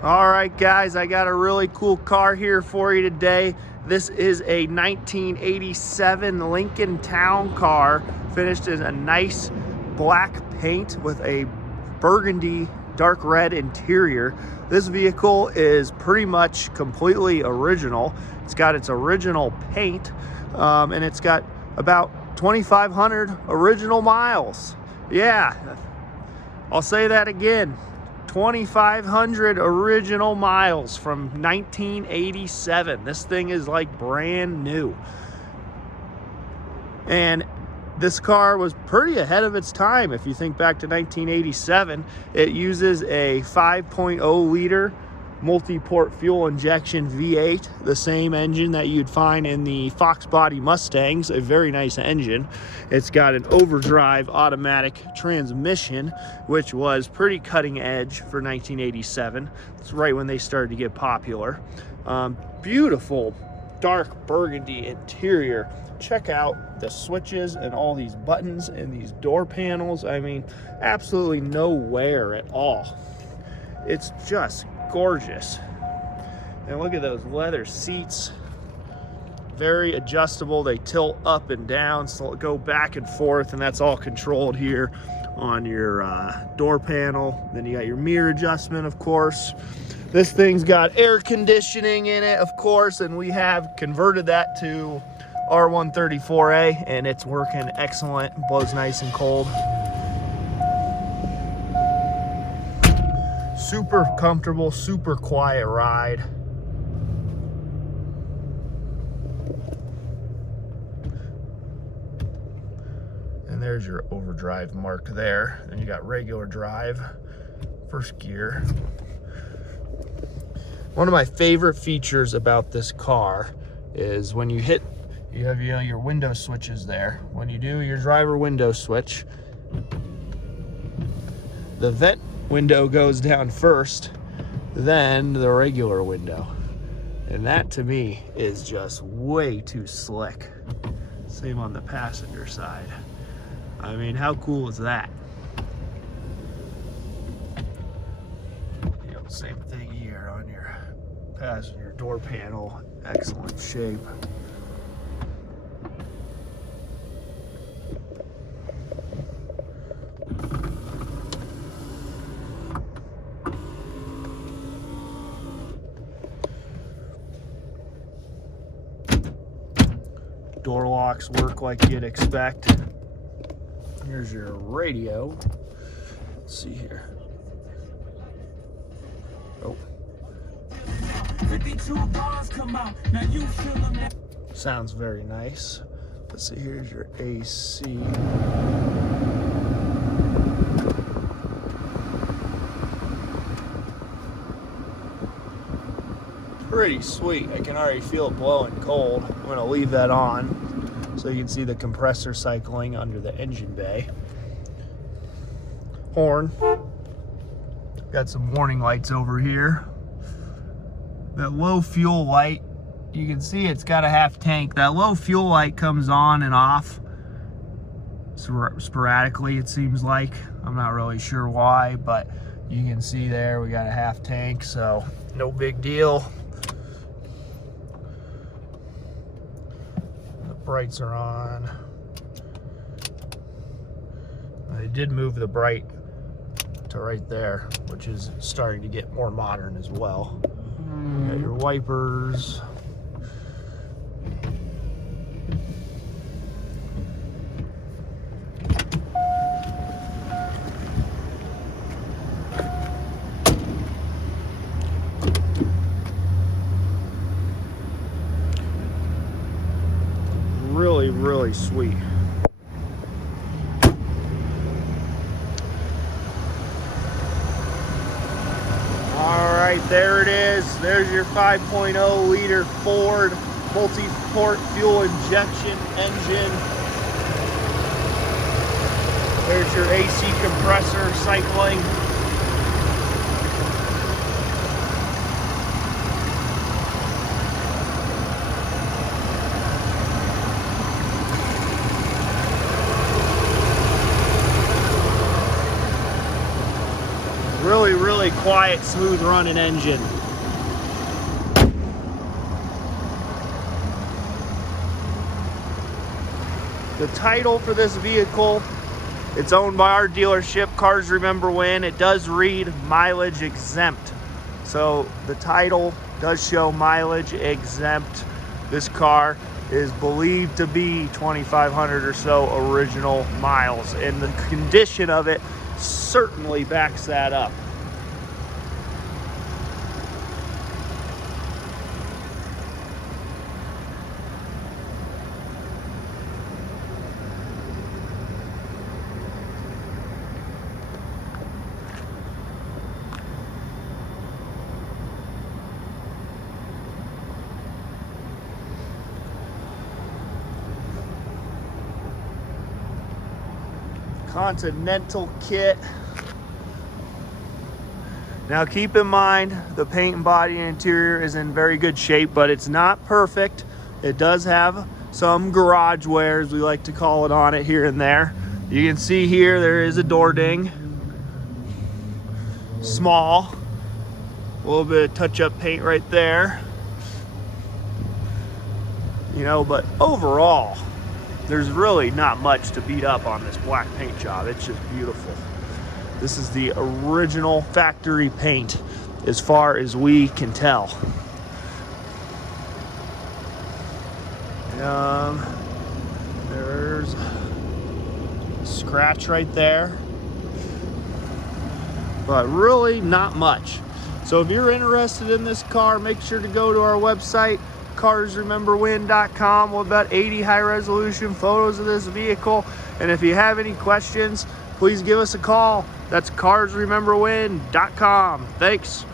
All right, guys, I got a really cool car here for you today. This is a 1987 Lincoln Town Car, finished in a nice black paint with a burgundy dark red interior. This vehicle is pretty much completely original. It's got its original paint, and it's got about 2,500 original miles. Yeah, I'll say that again. 2,500 original miles from 1987. This thing is like brand new. And this car was pretty ahead of its time. If you think back to 1987, it uses a 5.0 liter multi-port fuel injection V8, the same engine that you'd find in the Fox body Mustangs, a very nice engine. It's got an overdrive automatic transmission, which was pretty cutting edge for 1987. It's right when they started to get popular. Beautiful dark burgundy interior. Check out the switches and all these buttons and these door panels. I mean, absolutely no wear at all. It's just gorgeous. And look at those leather seats, very adjustable. They tilt up and down, so go back and forth, and that's all controlled here on your door panel. Then you got your mirror adjustment, of course. This thing's got air conditioning in it, of course, and we have converted that to R134A, and it's working excellent. Blows nice and cold. Super comfortable, super quiet ride. And there's your overdrive mark there. Then you got regular drive, first gear. One of my favorite features about this car is when you hit, you have your window switches there. When you do your driver window switch, the vent window goes down first, then the regular window. And that to me is just way too slick. Same on the passenger side. I mean, how cool is that? Same thing here on your passenger door panel. Excellent shape. Door locks work like you'd expect. Here's your radio. Let's see here. Oh. Sounds very nice. Let's see, here's your AC. Pretty sweet. I can already feel it blowing cold. I'm going to leave that on so you can see the compressor cycling under the engine bay. Horn. Got some warning lights over here. That low fuel light, you can see it's got a half tank. That low fuel light comes on and off sporadically, it seems like. I'm not really sure why, but you can see there we got a half tank, so no big deal. Brights are on. They did move the bright to right there, which is starting to get more modern as well. You got your wipers. Really sweet. All right, there it is. There's your 5.0 liter Ford multi-port fuel injection engine. There's your AC compressor cycling. Really quiet, smooth running engine. The title for this vehicle, it's owned by our dealership, Cars Remember When. It does read Mileage Exempt. So the title does show Mileage Exempt. This car is believed to be 2,500 or so original miles, and the condition of it certainly backs that up. Continental kit. Now keep in mind, the paint and body and interior is in very good shape, but it's not perfect. It does have some garage wear, as we like to call it, on it here and there. You can see here there is a door ding. Small. A little bit of touch-up paint right there. You know, but overall, there's really not much to beat up on this black paint job. It's just beautiful. This is the original factory paint as far as we can tell. There's a scratch right there, but really not much. So if you're interested in this car, make sure to go to our website, carsrememberwhen.com, with about 80 high resolution photos of this vehicle. And if you have any questions, please give us a call. That's carsrememberwhen.com. Thanks.